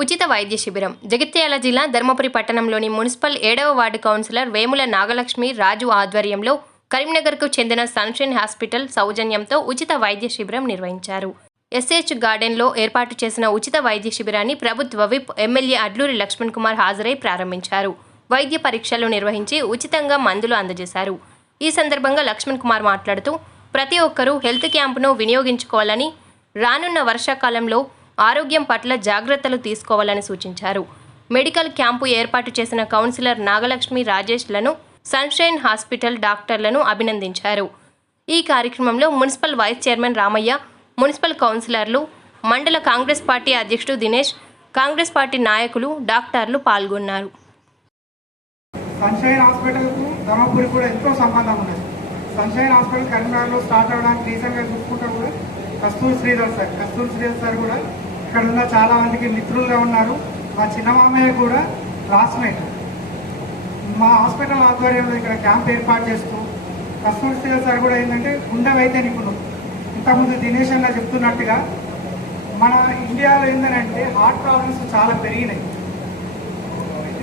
ఉచిత వైద్య శిబిరం. జగిత్యాల జిల్లా ధర్మపురి పట్టణంలోని మున్సిపల్ ఏడవ వార్డు కౌన్సిలర్ వేముల నాగలక్ష్మి రాజు ఆధ్వర్యంలో కరీంనగర్కు చెందిన సన్షైన్ హాస్పిటల్ సౌజన్యంతో ఉచిత వైద్య శిబిరం నిర్వహించారు. ఎస్హెచ్ గార్డెన్లో ఏర్పాటు చేసిన ఉచిత వైద్య శిబిరాన్ని ప్రభుత్వ విప్ ఎమ్మెల్యే అడ్లూరి లక్ష్మణ్ కుమార్ హాజరై ప్రారంభించారు. వైద్య పరీక్షలు నిర్వహించి ఉచితంగా మందులు అందజేశారు. ఈ సందర్భంగా లక్ష్మణ్ కుమార్ మాట్లాడుతూ ప్రతి ఒక్కరూ హెల్త్ క్యాంపును వినియోగించుకోవాలని రానున్న వర్షాకాలంలో ఆరోగ్యం పట్ల జాగ్రత్తలు తీసుకోవాలని సూచించారు. మెడికల్ క్యాంపు ఏర్పాటు చేసిన కౌన్సిలర్ నాగలక్ష్మి రాజేష్లను సన్షైన్ హాస్పిటల్ డాక్టర్లను అభినందించారు. ఈ కార్యక్రమంలో municipal vice chairman Ramaiah municipal కౌన్సిలర్లు మండల కాంగ్రెస్ పార్టీ అధ్యక్షుడు దినేష్ కాంగ్రెస్ పార్టీ నాయకులు డాక్టర్లు పాల్గొన్నారు. సన్షైన్ హాస్పిటల్కు ధర్మపురి కూడా ఎంతో సంబంధం ఉన్నది. సన్షైన్ హాస్పిటల్ కరీంనగర్లో స్టార్ట్ అవ్వడానికి రీసెంట్గా చూసుకుంటే కూడా కస్తూరి శ్రీధర్ సార్ కస్తూరి శ్రీధర్ సార్ కూడా ఇక్కడ ఉన్న చాలా మందికి మిత్రులుగా ఉన్నారు. మా చిన్న మామయ్య కూడా క్లాస్మేట్ మా హాస్పిటల్ ఆధ్వర్యంలో ఇక్కడ క్యాంప్ ఏర్పాటు చేస్తూ కస్తూరి సేవ సార్ కూడా ఏంటంటే గుండె వైద్య నిపుణులు ఇంతకుముందు దినేష్ అన్న చెప్తున్నట్టుగా మన ఇండియాలో ఏంటంటే హార్ట్ ప్రాబ్లమ్స్ చాలా పెరిగినాయి.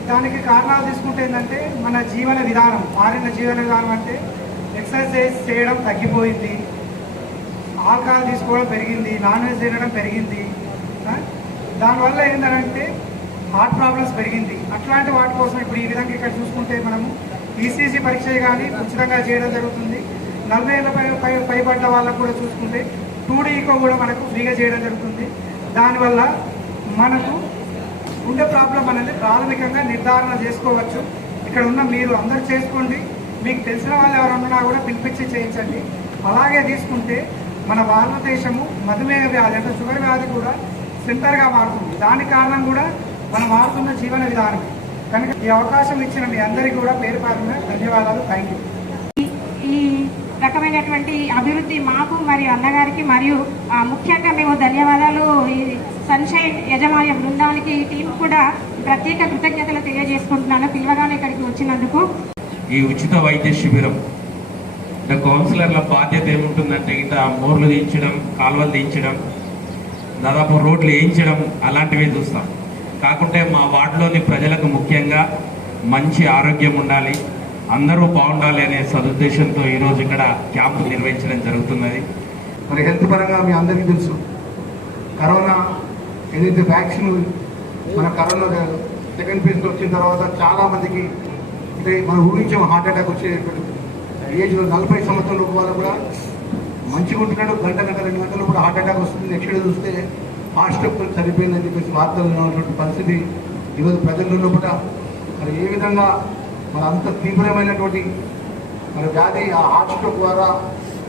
దానికి కారణాలు తీసుకుంటే ఏంటంటే మన జీవన విధానం మారిన జీవన విధానం అంటే ఎక్సర్సైజ్ చేయడం తగ్గిపోయింది. ఆల్కహాల్ తీసుకోవడం పెరిగింది నాన్ వెజ్ తినడం పెరిగింది. ఆ? దానివల్ల ఏంటంటే హార్ట్ ప్రాబ్లమ్స్ పెరిగింది. అట్లాంటి వాటి కోసం ఇప్పుడు ఈ విధంగా ఇక్కడ చూసుకుంటే మనము ఈసీజీ పరీక్ష కానీ ఉచితంగా చేయడం జరుగుతుంది. నలభై ఏళ్ళ పై పైబడ్డ వాళ్ళకు కూడా చూసుకుంటే టూ డీకో కూడా మనకు ఫ్రీగా చేయడం జరుగుతుంది. దానివల్ల మనకు గుండె ప్రాబ్లం అనేది ప్రాథమికంగా నిర్ధారణ చేసుకోవచ్చు. ఇక్కడ ఉన్న మీరు అందరూ చేసుకోండి. మీకు తెలిసిన వాళ్ళు ఎవరన్నా కూడా పిలిపించి చేయించండి. అలాగే తీసుకుంటే మన భారతదేశము మధుమేహ వ్యాధి అంటే షుగర్ వ్యాధి కూడా సెంటర్గా మారుతుంది. దానికి కారణం కూడా మనం మారుతున్న జీవన విధానమే కనుక ఈ అవకాశం ఇచ్చిన మీ అందరికీ కూడా పేరు పేరున ధన్యవాదాలు. Thank you. ఈ రకమైనటువంటి అభివృద్ధి మాకు మరియు అన్నగారికి మరియు ఆ, ముఖ్యంగా మేము ధన్యవాదాలు. ఈ సన్షైన్ యజమాన్య బృందానికి ఈ టీం కూడా ప్రత్యేక కృతజ్ఞతలు తెలియజేసుకుంటున్నాను. పిలవగానే ఇక్కడికి వచ్చినందుకు. ఈ ఉచిత వైద్య శిబిరం కౌన్సిలర్ల బాధ్యత ఏముంటుందంటే ఇట మోర్లు తీయించడం కాలువలు తీయించడం దాదాపు రోడ్లు వేయించడం అలాంటివి చూస్తాం. కాకుంటే మా వార్డులోని ప్రజలకు ముఖ్యంగా మంచి ఆరోగ్యం ఉండాలి అందరూ బాగుండాలి అనే సదుద్దేశంతో ఈరోజు ఇక్కడ క్యాంపు నిర్వహించడం జరుగుతున్నది. మరి హెల్త్ పరంగా మీ అందరికీ తెలుసు. కరోనా ఏదైతే వ్యాక్సిన్ మన కరోనా సెకండ్ ఫేజ్లో వచ్చిన తర్వాత చాలామందికి అంటే మనం ఊహించాం హార్ట్ అటాక్ వచ్చే ఏజ్లో నలభై సంవత్సరాల వాళ్ళు కూడా మంచిగా ఉంటున్నాడు గంట గంట రెండు గంటలు కూడా హార్ట్ అటాక్ వస్తుంది నెక్స్ట్ డే చూస్తే హార్ట్ స్ట్రోక్ చనిపోయిందని చెప్పేసి వార్తలు ఉన్నటువంటి పరిస్థితి ఈరోజు ప్రజల్లో కూడా. మరి ఏ విధంగా మరి అంత తీవ్రమైనటువంటి మరి వ్యాధి ఆ హార్ట్ స్ట్రోక్ ద్వారా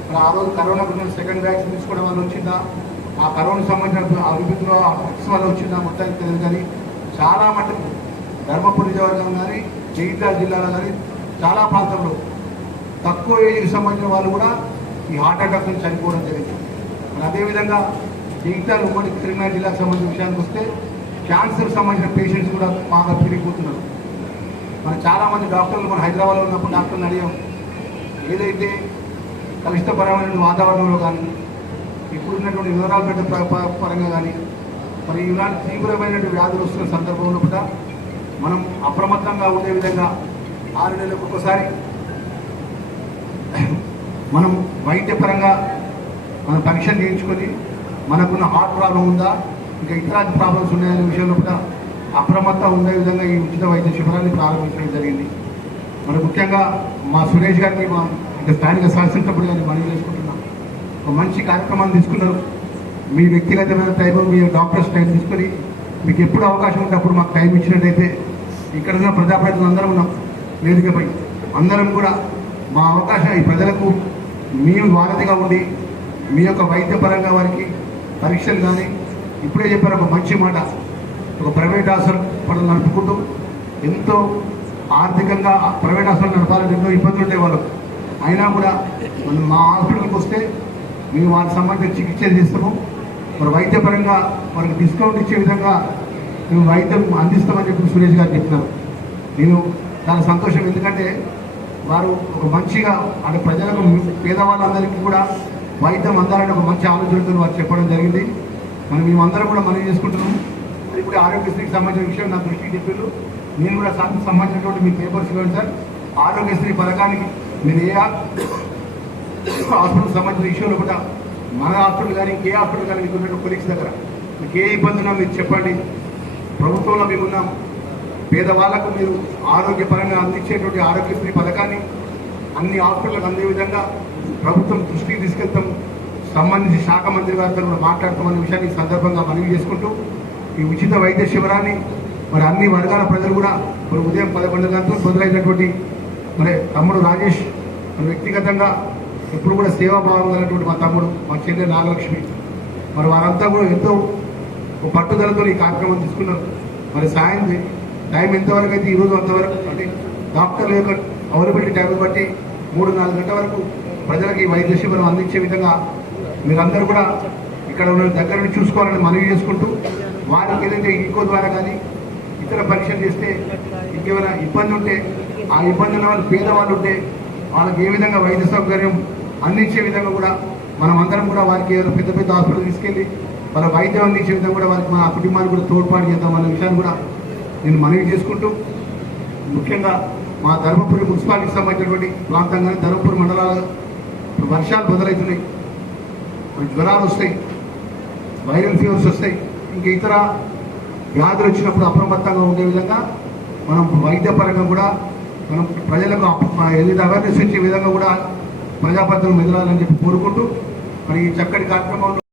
మరి ఆ రోజు కరోనా గురించి సెకండ్ వ్యాక్సిన్ తీసుకోవడం వల్ల వచ్చిందా? ఆ కరోనా సంబంధించిన ఆ అభివృద్ధిలో ఎక్స్ వల్ల వచ్చిందా? మొత్తానికి తెలియదు కానీ చాలా మటుకు ధర్మపురి నియోజకవర్గం కానీ జగిత్యాల జిల్లాలో కానీ చాలా ప్రాంతంలో తక్కువ ఏజ్కి సంబంధించిన వాళ్ళు కూడా ఈ హార్ట్ అటాక్ నుంచి చనిపోవడం జరిగింది. మరి అదేవిధంగా మిగతా ఉమ్మడి కరీంనగర్ జిల్లాకు సంబంధించిన విషయానికి వస్తే క్యాన్సర్ సంబంధించిన పేషెంట్స్ కూడా బాగా పెరిగిపోతున్నారు మన చాలామంది డాక్టర్లు మన హైదరాబాద్లో ఉన్నప్పుడు డాక్టర్లు అడిగాం ఏదైతే కలుషితపరమైన వాతావరణంలో కానీ ఇప్పుడున్నటువంటి వివరాలు పెట్టే పరంగా కానీ మరి ఇలాంటి తీవ్రమైనటువంటి వ్యాధులు వస్తున్న సందర్భంలో కూడా మనం అప్రమత్తంగా ఉండే విధంగా ఆరు నెలలకు ఒకసారి మనం వైద్యపరంగా మనం పరీక్షలు చేయించుకొని మనకున్న హార్ట్ ప్రాబ్లం ఉందా ఇంకా ఇతరాది ప్రాబ్లమ్స్ ఉన్నాయనే విషయంలో కూడా అప్రమత్తం ఉండే విధంగా ఈ ఉచిత వైద్య శిబిరాన్ని ప్రారంభించడం జరిగింది. మరి ముఖ్యంగా మా సురేష్ గారిని మా ఇంకా స్థానిక శాసనసభ్యులు గారిని మనవి చేసుకుంటున్నాం. ఒక మంచి కార్యక్రమాన్ని తీసుకున్నారు. మీ వ్యక్తిగతమైన టైం మీ డాక్టర్స్ టైం తీసుకొని మీకు ఎప్పుడు అవకాశం ఉంటే అప్పుడు మాకు టైం ఇచ్చినట్టయితే ఇక్కడ ఉన్న ప్రజాప్రతినిధులు అందరం ఉన్నాం. వేదికపై అందరం కూడా మా అవకాశం ఈ ప్రజలకు మీ వారధిగా ఉండి మీ యొక్క వైద్యపరంగా వారికి పరీక్షలు కానీ ఇప్పుడే చెప్పారు ఒక మంచి మాట ఒక ప్రైవేట్ హాస్పిటల్ నడుపుకుంటూ ఎంతో ఆర్థికంగా ప్రైవేట్ హాస్పిటల్ నడపాలని ఎన్నో ఇబ్బందులు ఉండేవాళ్ళు అయినా కూడా మనం మా హాస్పిటల్కి వస్తే మేము వారికి సంబంధించిన చికిత్సలు చేస్తాము. మరి వైద్యపరంగా వారికి డిస్కౌంట్ ఇచ్చే విధంగా మేము వైద్యం అందిస్తామని చెప్పి సురేష్ గారు చెప్తున్నారు నేను చాలా సంతోషం ఎందుకంటే వారు ఒక మంచిగా అంటే ప్రజలకు పేదవాళ్ళందరికీ కూడా వైద్యం అందాలని ఒక మంచి ఆలోచనతో వారు చెప్పడం జరిగింది. మనం మేమందరం కూడా మనం చేసుకుంటున్నాం. మరి ఇప్పుడు ఆరోగ్యశ్రీకి సంబంధించిన విషయం నా దృష్టికి చెప్పారు నేను కూడా సంబంధించినటువంటి మీ పేపర్స్ ఇవ్వండి సార్. ఆరోగ్యశ్రీ పథకానికి మీరు ఏ హాస్పిటల్ సంబంధించిన విషయంలో కూడా మన హాస్పిటల్ కానీ ఇంకే హాస్పిటల్ కానీ మీకు ఉన్నట్టు కొలీగ్స్ దగ్గర మీకు ఏ ఇబ్బంది ఉన్నా మీరు చెప్పండి. ప్రభుత్వంలో మేము ఉన్నాం పేదవాళ్ళకు మీరు ఆరోగ్యపరంగా అందించేటువంటి ఆరోగ్యశ్రీ పథకాన్ని అన్ని హాస్పిటల్కి అందే విధంగా ప్రభుత్వం దృష్టికి తీసుకెళ్తాం. సంబంధించి శాఖ మంత్రి గారితో కూడా మాట్లాడతామనే విషయాన్ని సందర్భంగా మనవి చేసుకుంటూ ఈ ఉచిత వైద్య శిబిరాన్ని మరి అన్ని వర్గాల ప్రజలు కూడా మరి ఉదయం పదకొండు గంటలకు మొదలైనటువంటి మరి తమ్ముడు రాజేష్ మరి వ్యక్తిగతంగా ఎప్పుడు కూడా సేవాభావం కలిగినటువంటి మా తమ్ముడు మా చెల్లె నాగలక్ష్మి. మరి వారంతా కూడా ఎంతో పట్టుదలతో ఈ కార్యక్రమం తీసుకున్నారు. మరి సాయం టైం ఎంతవరకు అయితే ఈరోజు అంతవరకు అంటే డాక్టర్ల యొక్క అవైలబిలిటీ టైం బట్టి మూడు నాలుగు గంటల వరకు ప్రజలకు ఈ వైద్య శిబిరం అందించే విధంగా మీరందరూ కూడా ఇక్కడ ఉన్న దగ్గర నుండి చూసుకోవాలని మనవి చేసుకుంటూ వారికి ఏదైతే ఇంకో ద్వారా కానీ ఇతర పరీక్షలు చేస్తే ఇంకేమైనా ఇబ్బంది ఉంటే ఆ ఇబ్బంది ఉన్న వాళ్ళు పేదవాళ్ళు ఉంటే వాళ్ళకి ఏ విధంగా వైద్య సౌకర్యం అందించే విధంగా కూడా మనం అందరం కూడా వారికి ఏదైనా పెద్ద పెద్ద హాస్పిటల్ తీసుకెళ్ళి వాళ్ళ వైద్యం అందించే విధంగా కూడా వారికి మన కుటుంబానికి కూడా తోడ్పాటు చేద్దాం అనే విషయాన్ని కూడా నేను మనవి చేసుకుంటూ ముఖ్యంగా మా ధర్మపురి మున్సిపాలిటీకి సంబంధించినటువంటి ప్రాంతం కానీ ధర్మపురి మండలాలు వర్షాలు మొదలవుతున్నాయి జ్వరాలు వస్తాయి వైరల్ ఫీవర్స్ వస్తాయి ఇంక ఇతర వ్యాధులు వచ్చినప్పుడు అప్రమత్తంగా ఉండే విధంగా మనం వైద్యపరంగా కూడా మనం ప్రజలకు అప్- ఏదైతే అవేర్నెస్ ఇచ్చే విధంగా కూడా ప్రజాపత్రం ఎదురాలని చెప్పి కోరుకుంటూ మరి ఈ చక్కటి కార్యక్రమంలో